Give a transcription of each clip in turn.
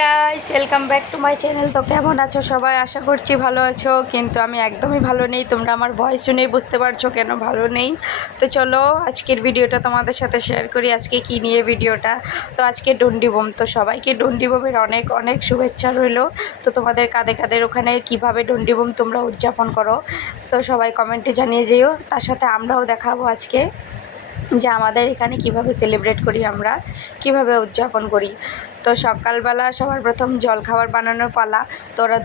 Guys, welcome back to my channel. তো কেমন আছো সবাই? আশা করছি ভালো আছো, কিন্তু আমি একদমই ভালো নেই। তোমরা আমার ভয়েস শুনেই বুঝতে পারছো কেন ভালো নেই। তো চলো আজকের ভিডিওটা তোমাদের সাথে শেয়ার করি। আজকে কি নিয়ে ভিডিওটা? তো আজকে ডন্ডি বোম। তো সবাইকে ডন্ডি বোমের অনেক অনেক শুভেচ্ছা রইলো। তো তোমাদের কাদের কাদের ওখানে কিভাবে ডন্ডি বোম তোমরা উদযাপন করো, তো সবাই কমেন্টে জানিয়ে যেও। তার সাথে আমরাও দেখাবো আজকে যে আমাদের এখানে কিভাবে সেলিব্রেট করি, আমরা কিভাবে উদযাপন করি। তো সকালবেলা সবার প্রথম জলখাবার বানানোর পালা। তো ওরা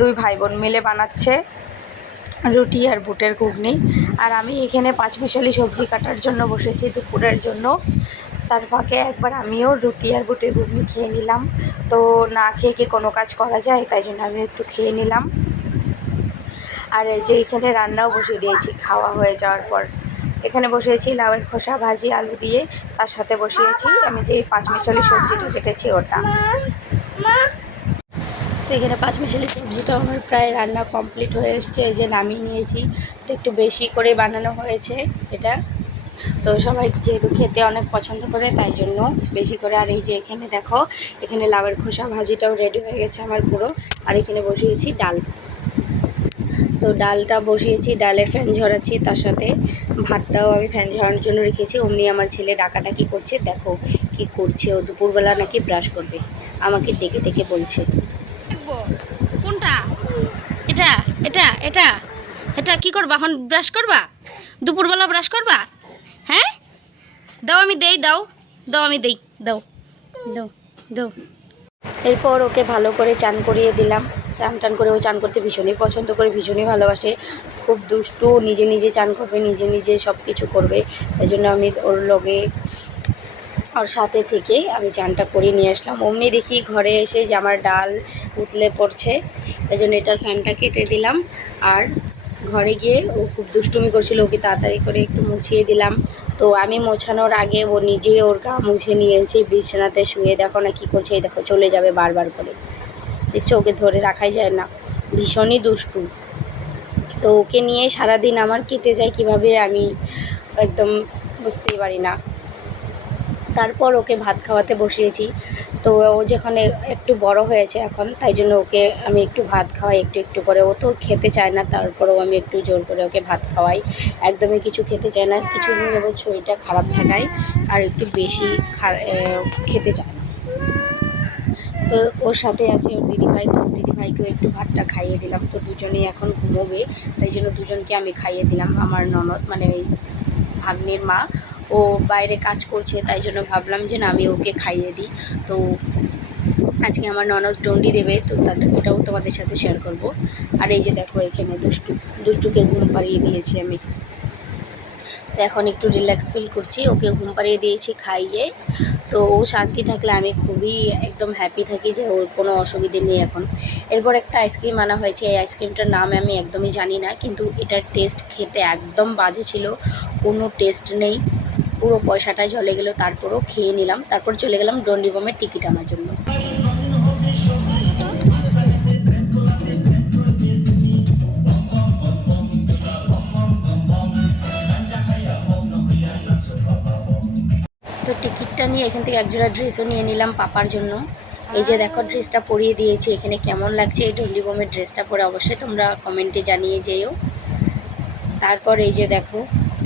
দুই ভাই বোন মিলে বানাচ্ছে রুটি আর বুটের ঘুগনি। আর আমি এখানে পাঁচমিশালি সবজি কাটার জন্য বসেছি দুপুরের জন্য। তার ফাঁকে একবার আমিও রুটি আর বুটের ঘুগনি খেয়ে নিলাম। তো না খেয়ে কি কোনো কাজ করা যায়, তাই জন্য আমি একটু খেয়ে নিলাম। আর এই যে এখানে রান্নাও বসিয়ে দিয়েছি খাওয়া হয়ে যাওয়ার পর। এখানে বসিয়েছি লাউয়ের খোসা ভাজি আলু দিয়ে, তার সাথে বসিয়েছি আমি যে পাঁচমিশালি সবজিটা কেটেছি ওটা। তো এখানে পাঁচমিশালি সবজিটাও আমার প্রায় রান্না কমপ্লিট হয়ে এসছে। এই যে নামিয়ে নিয়েছি। তো একটু বেশি করে বানানো হয়েছে এটা। তো সবাই যেহেতু খেতে অনেক পছন্দ করে, তাই জন্য বেশি করে। আর এই যে এখানে দেখো, এখানে লাউয়ের খোসা ভাজিটাও রেডি হয়ে গেছে আমার পুরো। আর এখানে বসিয়েছি ডাল। তো ডালটা বসিয়েছি, ডালের ফ্যান ঝরাচ্ছি, তার সাথে ভাতটাও আমি ফ্যান ঝরানোর জন্য রেখেছি। অমনি আমার ছেলে ডাকাডাকি করছে, দেখো কি করছে। ও দুপুরবেলা নাকি ব্রাশ করবে, আমাকে ডেকে ডেকে বলছে। কোনটা? এটা এটা এটা এটা কি করবা এখন? ব্রাশ করবা? দুপুরবেলা ব্রাশ করবা? হ্যাঁ, দাও আমি দেই, দাও দাও আমি দেই, দাও দাও দাও। এরপর ওকে ভালো করে চান করিয়ে দিলাম। চান টান করে, ও চান করতে ভীষণই পছন্দ করে, ভীষণই ভালোবাসে। খুব দুষ্টু, নিজে নিজে চান করবে, নিজে নিজে সব কিছু করবে। তাই জন্য আমি ওর লগে ওর সাথে থেকে আমি চানটা করিয়ে নিয়ে আসলাম। অমনি দেখি ঘরে এসে যে আমার ডাল উতলে পড়ছে, তাই জন্য এটার ফ্যানটা কেটে দিলাম। আর ঘরে গিয়ে ও খুব দুষ্টুমি করছিল, ওকে তাড়াতাড়ি করে একটু মুছিয়ে দিলাম। তো আমি মোছানোর আগে ও নিজেই ওর গা মুছে নিয়েছে, বিছানাতে শুয়ে। দেখো না কী করছে, এই দেখো চলে যাবে বারবার করে। দেখছো, ওকে ধরে রাখাই যায় না, ভীষণই দুষ্টু। তো ওকে নিয়ে সারাদিন আমার কেটে যায় কিভাবে আমি একদম বুঝতেই পারি না। তারপর ওকে ভাত খাওয়াতে বসিয়েছি। তো ও যখন একটু বড় হয়েছে এখন, তাই জন্য ওকে আমি একটু ভাত খাওয়াই একটু একটু করে। ও তো খেতে চায় না, তারপরেও আমি একটু জোর করে ওকে ভাত খাওয়াই। একদমই কিছু খেতে চায় না, কিছু দিন যাবত শরীরটা খারাপ থাকায় আর একটু বেশি খেতে চায় না। তো ওর সাথে আছে ওর দিদিভাই। তো ওর দিদিভাইকেও একটু ভাতটা খাইয়ে দিলাম। তো দুজনেই এখন ঘুমোবে, তাই জন্য দুজনকে আমি খাইয়ে দিলাম। আমার ননদ মানে ওই ভাগ্নির মা, ও বাইরে কাজ করছে, তাই জন্য ভাবলাম যে না, আমি ওকে খাইয়ে দিই। তো আজকে আমার ননদ ডন্ডি দেবে, তো এটাও তোমাদের সাথে শেয়ার করব। আর এই যে দেখো, এখানে দুষ্টুকে ঘুম পাড়িয়ে দিয়েছি আমি। তো এখন একটু রিল্যাক্স ফিল করছি, ওকে ঘুম পাড়িয়ে দিয়েছি খাইয়ে। তো ও শান্তি থাকলে আমি খুবই একদম হ্যাপি থাকি যে ওর কোনো অসুবিধে নেই এখন। এরপর একটা আইসক্রিম আনা হয়েছে। এই আইসক্রিমটার নাম আমি একদমই জানি না, কিন্তু এটার টেস্ট খেতে একদম বাজে ছিল, কোনো টেস্ট নেই, পুরো পয়সাটাই চলে গেলো। তারপরও খেয়ে নিলাম। তারপর চলে গেলাম ডন্ডি বোমের টিকিট আনার জন্য। তো টিকিটটা নিয়ে এখান থেকে একজোড়া ড্রেসও নিয়ে নিলাম পাপার জন্য। এই যে দেখো, ড্রেসটা পরিয়ে দিয়েছি। এখানে কেমন লাগছে এই ডন্ডি বোমের ড্রেসটা পরে, অবশ্যই তোমরা কমেন্টে জানিয়ে যেও। তারপর এই যে দেখো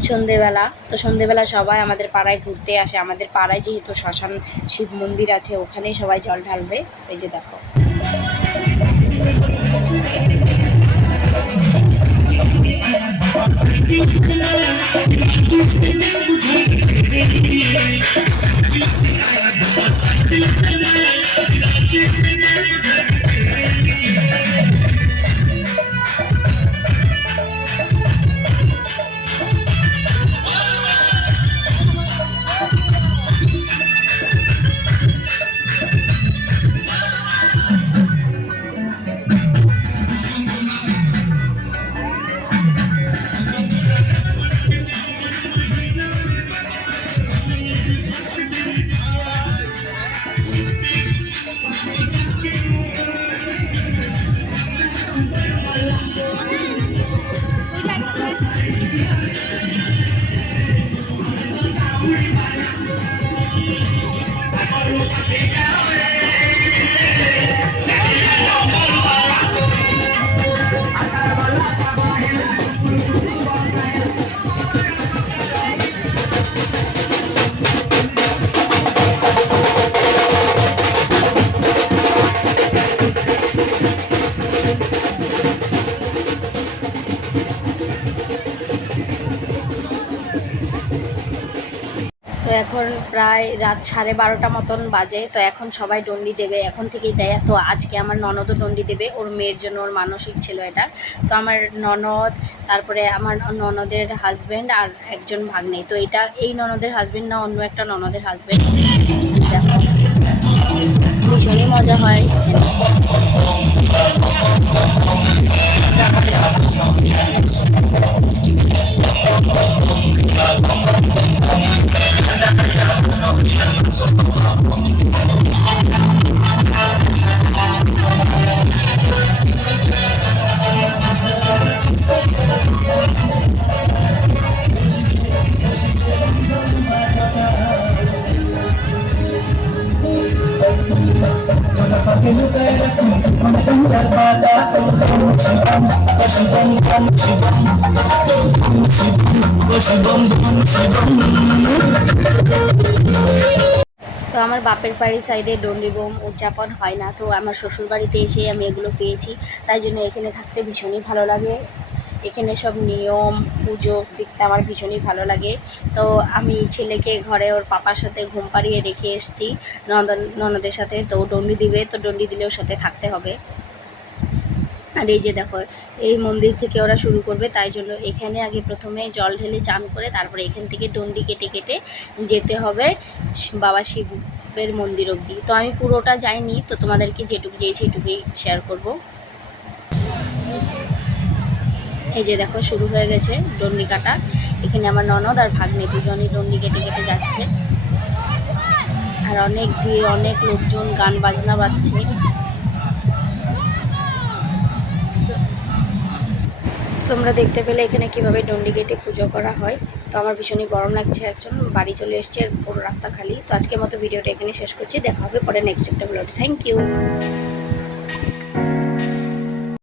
সন্ধেবেলা। তো সন্ধেবেলা সবাই আমাদের পাড়ায় ঘুরতে আসে। আমাদের পাড়ায় যেহেতু শ্মশান শিব মন্দির আছে, ওখানেই সবাই জল ঢালবে। তো এই যে দেখো, তো এখন প্রায় রাত 12:30 মতন বাজে। তো এখন সবাই ডন্ডি দেবে, এখন থেকেই দেয়। তো আজকে আমার ননদও ডন্ডি দেবে, ওর মেয়ের জন্য, ওর মানসিক ছিল এটা। তো আমার ননদ, তারপরে আমার ননদের হাজব্যান্ড আর একজন ভাগ্নে। তো এটা এই ননদের হাজব্যান্ড না, অন্য একটা ননদের হাজব্যান্ড। দেখো ভীষণই মজা হয় এখানে। তো আমার বাপের বাড়ির সাইডে ডন্ডি বোম উদযাপন হয় না, তো আমার শ্বশুর বাড়িতে এসে আমি এগুলো পেয়েছি, তাই জন্য এখানে থাকতে ভীষণই ভালো লাগে। এখানে সব নিয়ম পুজো দেখতে আমার ভীষণই ভালো লাগে। তো আমি ছেলেকে ঘরে ওর পাপার সাথে ঘুম পাড়িয়ে রেখে এসেছি ননদের সাথে। তো ডন্ডি দিবে, তো ডন্ডি দিলে ওর সাথে থাকতে হবে। আর এই যে দেখো, এই মন্দির থেকে ওরা শুরু করবে, তাই জন্য এখানে আগে প্রথমে জল ঢেলে চান করে তারপরে এখান থেকে ডন্ডি কেটে কেটে যেতে হবে বাবা শিবের মন্দির অবধি। তো আমি পুরোটা যাইনি, তো তোমাদেরকে যেটুকু যেয়েছি এটুকুই শেয়ার করব। এই যে দেখো শুরু হয়ে গেছে ডন্ডি কাটা। এখানে আমার ননদ আর ভাগ্নে দুজনই ডন্ডি কেটে কেটে যাচ্ছে। আর অনেক ভিড়, অনেক লোকজন, গান বাজনা বাজছে। তোমরা দেখতে পেলে এখানে কিভাবে ডন্ডি কেটে পুজো করা হয়। তো আমার ভীষণই গরম লাগছে, একজন বাড়ি চলে এসছে, পুরো রাস্তা খালি। তো আজকের মতো ভিডিওটা এখানে শেষ করছি, দেখা হবে পরে নেক্সট একটা ভিডিওতে। Thank you.